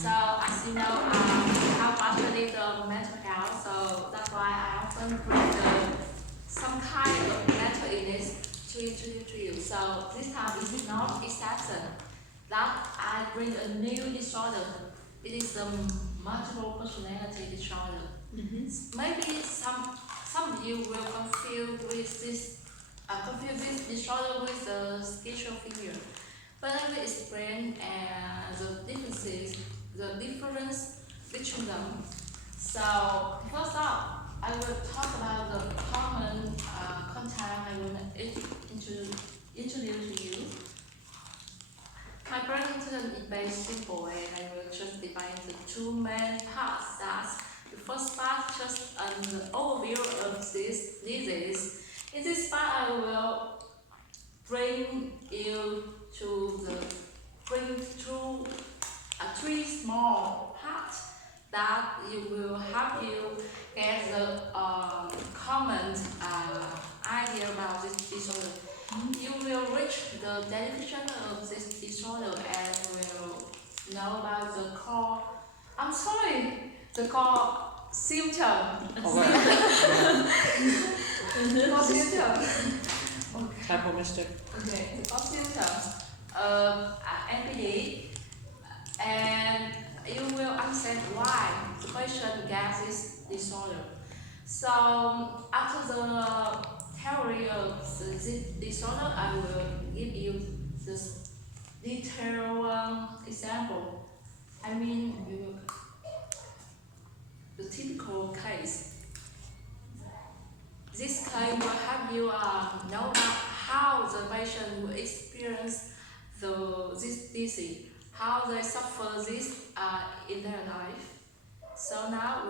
So as you know, I have studied mental health, so that's why I often bring some kind of mental illness to introduce to you. So this time is not exception that I bring a new disorder. It is the multiple personality disorder. Maybe some of you will confuse this disorder with schizophrenia. But I will explain the difference between them. So first up, I will talk about the common content I will introduce to you. My presentation is very simple, and I will just divide into two main parts. That's the first part, just an overview of this disease. In this part, I will bring through three small parts that will help you get the common idea about this disorder. You will reach the definition of this disorder and will know about the core. The core symptom. Core symptom. Hypomistic. Okay, the core symptoms of NPD, and you will understand why the patient gets this disorder. So after the theory of this disorder, I will give you this detailed example. I mean, the typical case. This case will help you know about how the patient will experience this disease, how they suffer this in their life. So now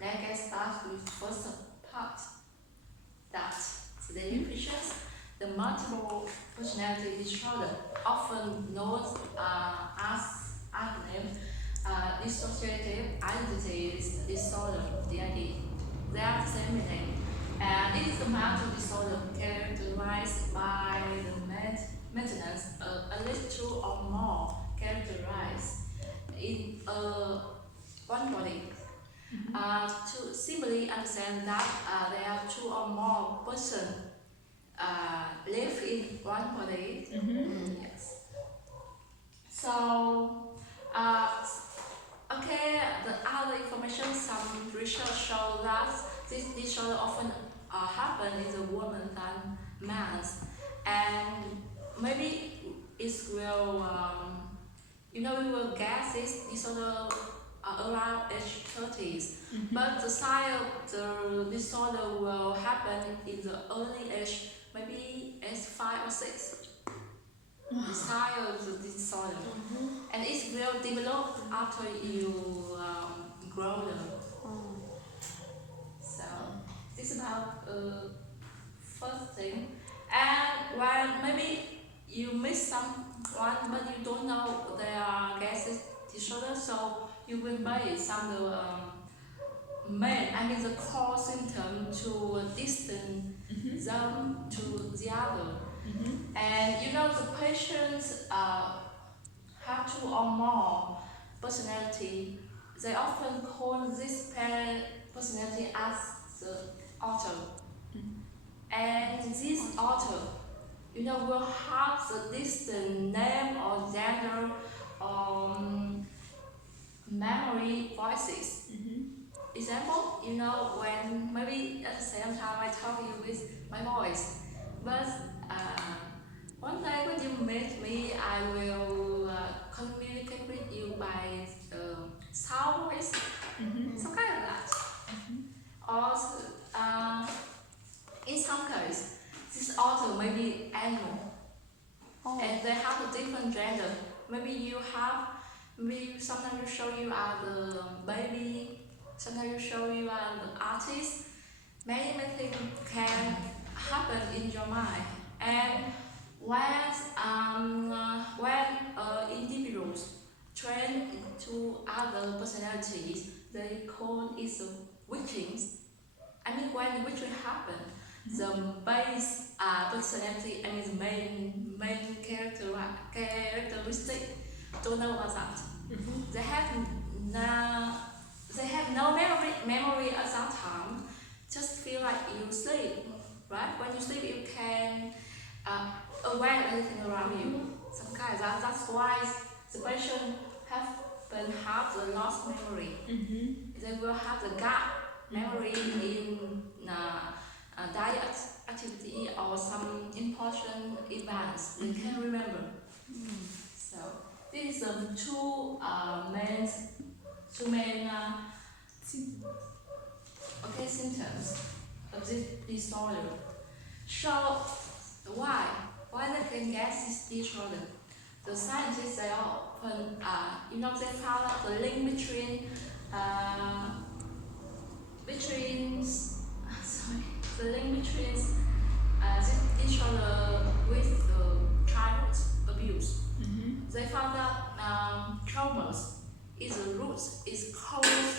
let's get started with the first part. That's the definitions. The multiple personality disorder, often known as dissociative identity disorder, DID. They are the same meaning. And it is a mental disorder characterized by the maintenance of at least two or more characterized in one body. To simply understand that there are two or more persons live in one body. Yes. So, the other information, some research show that this disorder often happens in the woman than men, and maybe it will, we will get this disorder around age 30s, but the sign of the disorder will happen in the early age, maybe age 5 or 6. The sign of the disorder, and it will develop after you grow up. So this is about first thing. And when maybe you miss someone but you don't know they are getting disorder, so you will base some of the core symptom to distance them to the other. And the patients have two or more personality. They often call this personality as the author. And this author, will have the distant name or gender or memory voices. Example, when maybe at the same time I talk you with my voice, but one day when you meet me, I will communicate with you by sound voice, some kind of that. Also, in some cases, this author may be animal, and they have a different gender. Maybe sometimes you show you are the baby, sometimes you show you are the artist. Many things can happen in your mind, and when individuals train into other personalities, they call it switching. When witching happen, the base personality and its main characteristic don't know about that. They have no memory at that time. Just feel like you sleep, right? When you sleep, you can aware everything around you. Some kind of that. That's why the patient have the lost memory. They will have the gap memory in diet activity or some important events they can remember. So these are the two main symptoms of this disorder. So why they can get this disorder? The scientists they often they found out the link between this disorder with the childhood abuse. They found out traumas is the root is caused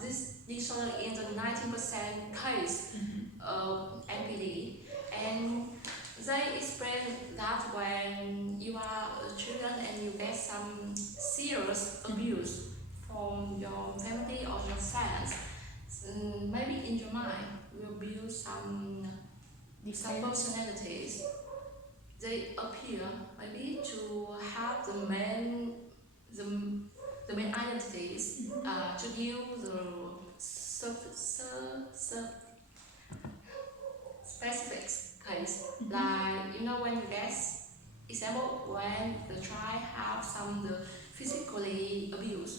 this disorder in the 19% case of MPD, and they explain that when you are a children and you get some serious abuse from your family or your friends, maybe in your mind will build some personalities. They appear maybe to have the main identities to deal the specific case. Like when you guess, example when the child have some the physically abuse,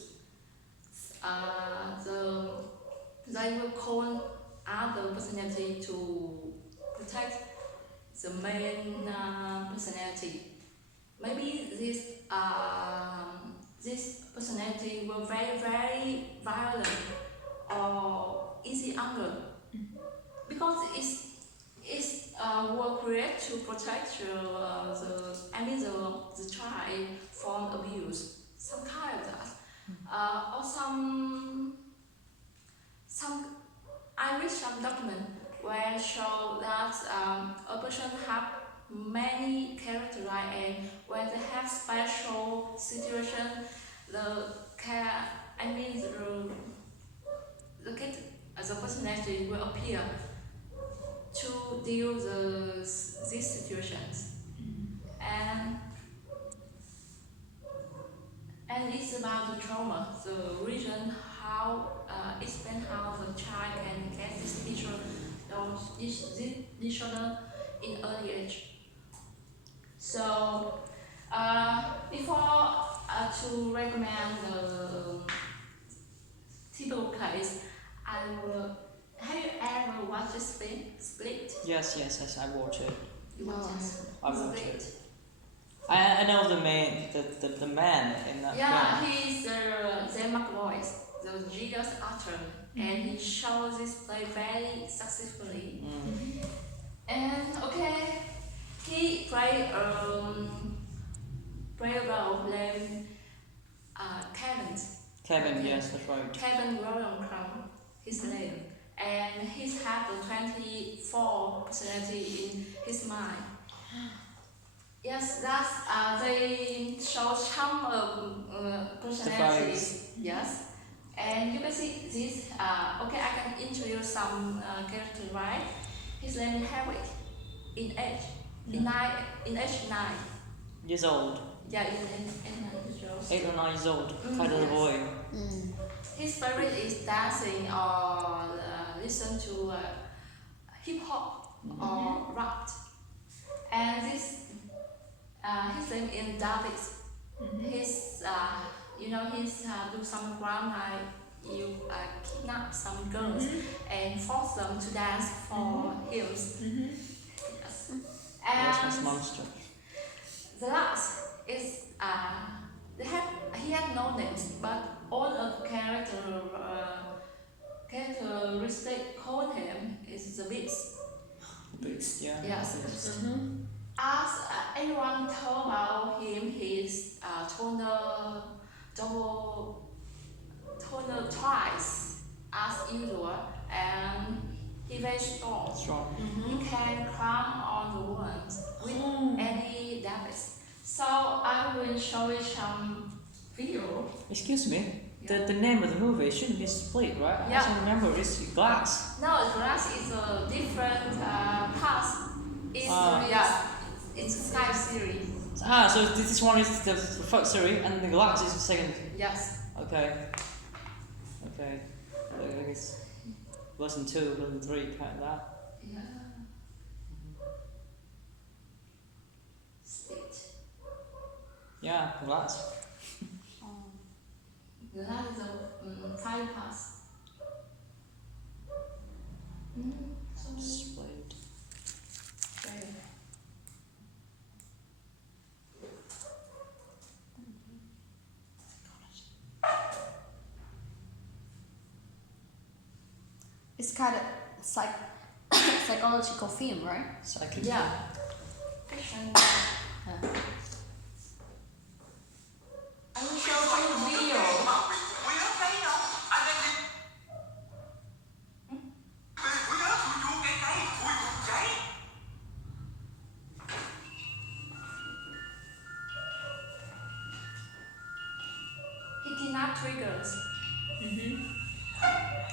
they will call other personality to protect the main personality. Maybe this personality will very very violent or easy anger, because it's will create to protect the child from abuse, some kind of that. Or some I read some document where show that a person have many character, and when they have special situation, the personality will appear to deal these situations. And it's about the trauma, the reason how explain how the child can get this disorder in early age. So before to recommend the typical case, I will. Have you ever watched Split? Yes, I watch it. You watch I watch Split? it. I know the man in that film. He's the Mark Voice, the genius actor, and he shows this play very successfully. And he played a role named Kevin. Kevin, yes, that's right. Kevin Crown, his name, and he's had the 24 personality in his mind. Yes, that's they show some personalities. Yes, and you can see this. I can introduce some character, right? His name is Harry. In age, in age 9 years old. Yeah, in 9 years old. 8 or 9 years old. Quite a little boy. His favorite is dancing or listen to hip hop or rap. And this. His name is David. He's do some crime like you kidnap some girls and force them to dance for him. Yes. And monster. The last is he had no names, but all of the characteristic call him is the beast. Beast, yeah. Yes. As anyone told about him, he's tonal twice as usual, and he's very strong. He can climb on the walls with any damage. So I will show you some Video. Excuse me. Yeah. The name of the movie shouldn't be Split, right? Yeah. I just remember it's Glass. No, Glass is a different parts. It's it's a Sky series. So this one is the first series and the Glass is the second. Yes. Okay. I guess lesson 2, lesson 3, kind of that. Yeah. Split. Yeah, Glass. Glass is a time pass. Split. Okay. It's kind of psychological film, right? Second. Yeah. Fiction. I will show you video. He kidnapped 3 girls.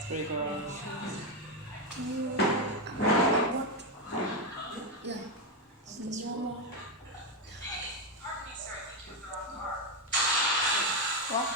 Three girls. Yeah. What?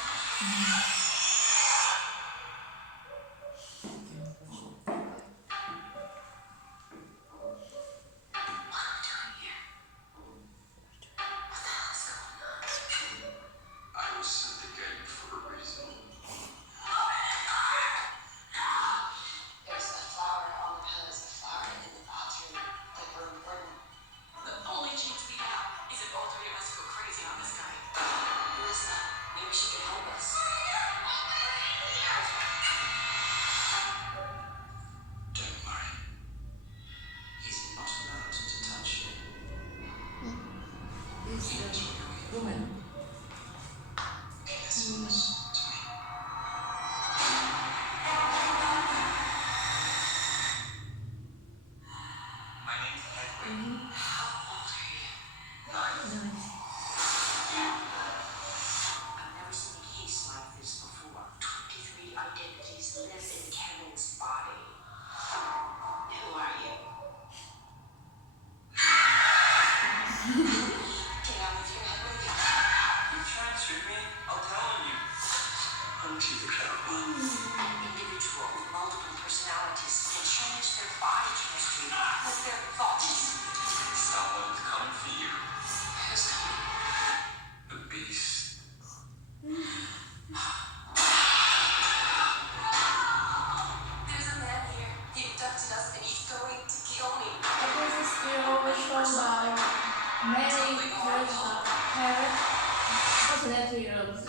There's a flower on the pillows, a flower in the bathroom that were important. The only chance we have is if all 3 of us go crazy on this guy. Melissa, maybe she can help us. Don't worry. He's not allowed to touch you. This is the woman. He listens to me. My name's Edwin. How old are you? 9. I've never seen a case like this before. 23 identities live in Kevin's body. Who are you? Get out of your head with you. You try to trick me? I'll tell on you. Aren't you the clever one? An individual with multiple personalities can change their body chemistry with their thoughts. Someone's coming for you. Who's coming? The beast. There's a man here. He abducted us and he's going to kill me. This is still shown by many personality of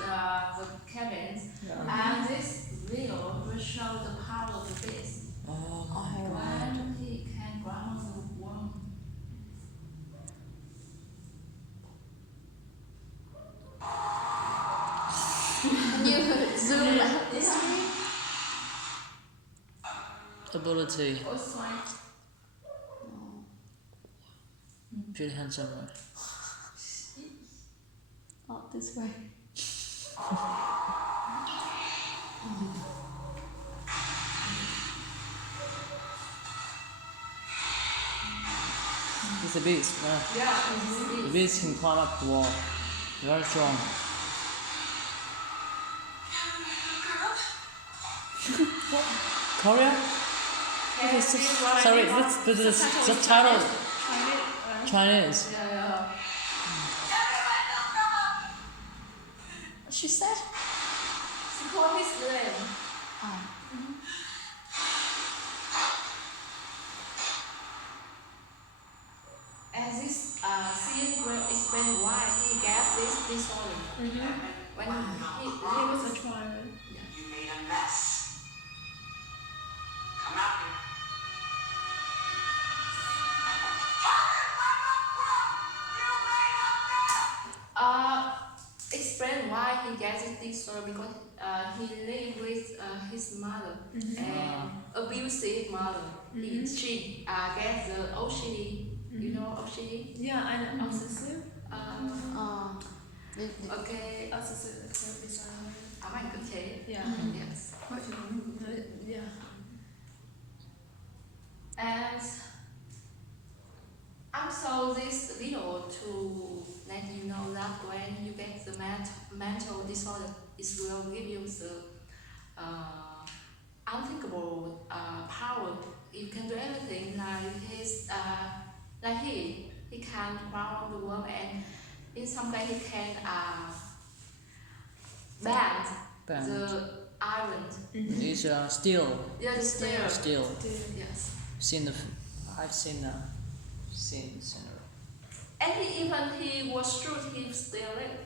the cabins, and this video will show the power of the beast. Oh my god. When he can grant the worm. Can you zoom this way? Ability. Also, Pretty handsome, right? Oh, this way. It's a beast, man. yeah, it's The this. beast can climb up the wall. Very strong. Korea? Can It's you just, write sorry, it on- that's the title. Chinese. Yeah. What she said? Support his name. Oh. And this scene will explain why he gets this disorder. When he was a child. You made a mess. Come out here. Explain why he gets this disorder because he lived with his mother and abusive mother. She gets the OCD. You know OCD? Yeah, I know. Obsessive. Oh. Ok, ám ảnh cưỡng chế. Yeah. Yes. Yeah. And also this video to let you know that when you get the mental disorder, it will give you the unthinkable power. You can do everything like he can ground the world, and in some way he can bend the iron. It's steel. Yes, steel. Steel. Yes. I've seen the scene. And he was sure he still live.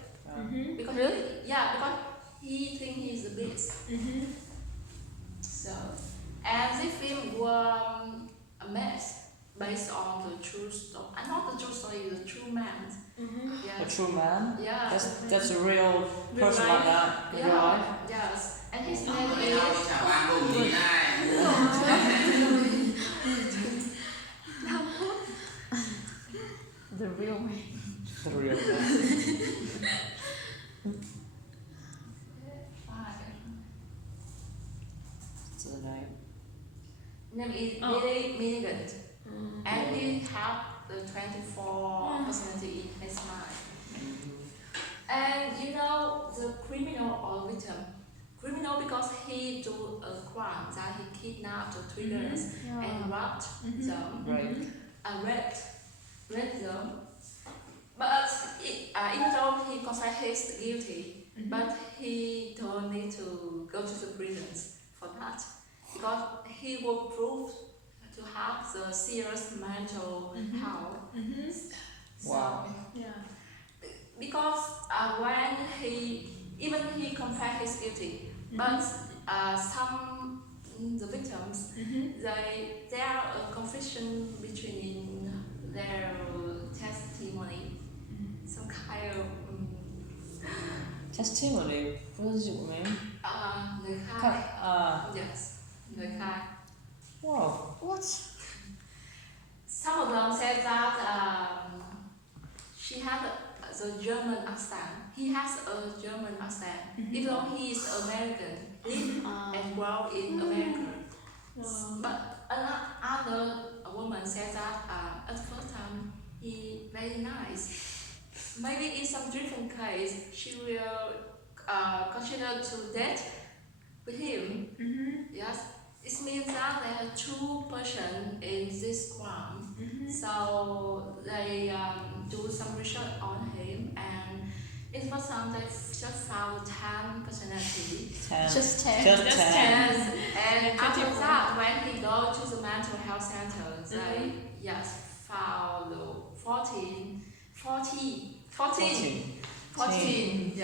Because Really? because he think he's the best. So, and this film was a mess based on the true story. Not the true story, the true man. A Yes. true man. Yeah. That's a real person like that in real life. Yes. And his name Mày is. đâu chào ba cùng gì này. The real man. The real man. What's the name? Name is Oh. Billy Milligan. And he had the 24 personality in his mind. And you know the criminal or victim. Criminal because he do a crime that he kidnapped the three girls and robbed them. Raped them. But even though he confessed he's guilty, but he don't need to go to the prisons for that because he will prove to have the serious mental health. So, Wow. Yeah. because when he confessed he's guilty, but some the victims there are a confusion between their testimony, some kind of Testimony. What does it mean? người khai. Yes, người khai. Wow. What? Some of them said that she had the German accent. He has a German accent, even though he is American, live and grow in America. But another woman said that at the first time he very nice. Maybe in some different case she will consider to date with him. Yes, it means that there are two persons in this crime. So they do some research on him, and in the first time they just found 10 personality. 10. Just 10. Just 10. Yes, and after that, when he go to the mental health center, they found 14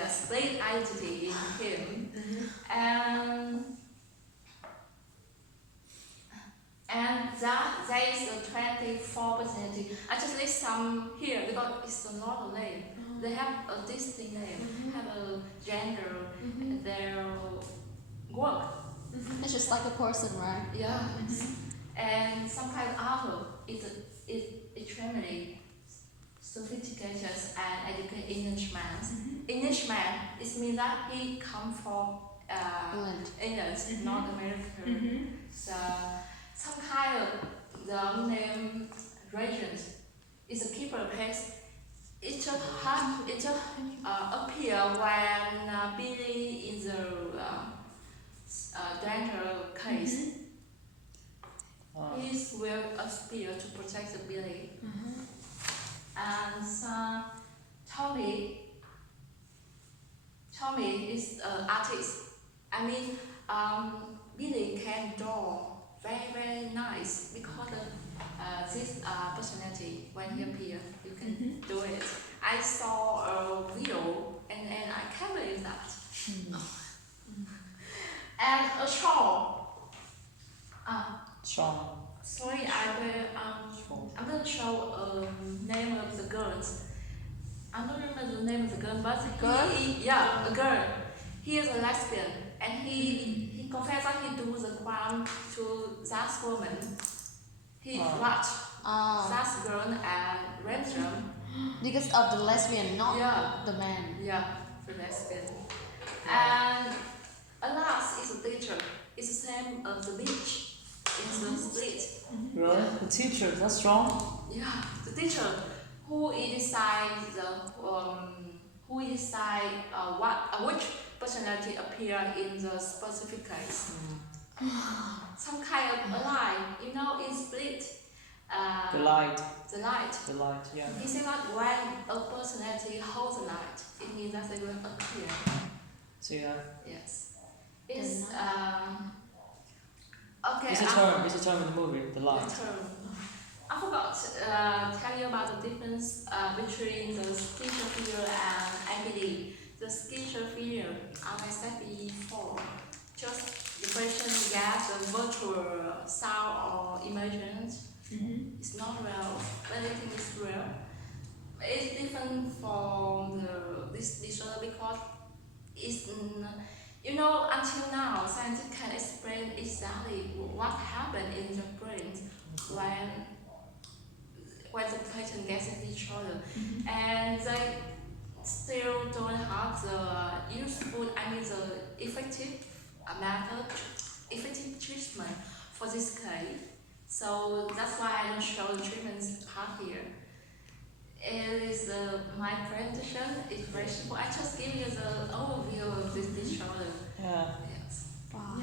split identity in him, and that there is a 24 personality. I just list some here because it's a lot of name. They have a distinct name, have a gender, and their work. It's just like a person, right? Yeah. And some kind of author is extremely sophisticated and educated Englishman. Englishman, it means that he come from England, not America. So some kind of the name regent is a keeper place. It just appear when Billy in the danger case. He will appear to protect the Billy. And Tommy is an artist. I mean, Billy can draw very, very nice because of this personality. When he appears, you can do it. I saw a video and I can't believe that. And a show. Strong. Sorry, I'm gonna show name of the girls. I don't remember the name of the girl, but a girl. He is a lesbian, and he confessed that he do the crime to that woman. He watched that girl and raped them, Because of the lesbian, not Yeah. the man. Yeah, for lesbian. And last is the teacher. It's the same as the beach. It's a split. Really? The teacher, that's strong. Yeah, the teacher who decides which personality appear in the specific case. Some kind of a line, in split. The light. The light. The light, yeah. He said that when a personality holds a light, it means that they will appear. So yeah. Yes. It's The okay. It's a term. It's a term in the movie. The light. The term. I forgot to tell you about the difference between the schizophrenia and IPD. The schizophrenia, as I said before, just the person gets the virtual sound or emotions. It's not real, but I think it's real. It's different from this disorder because it's until now science can explain exactly what happened in the brain when the patient gets a disorder, and they still don't have the useful, the effective method, effective treatment for this case. So that's why I don't show the treatments part here. It is my presentation. It's very simple. I just give you the overview of this disorder. Yeah. Yes. Wow.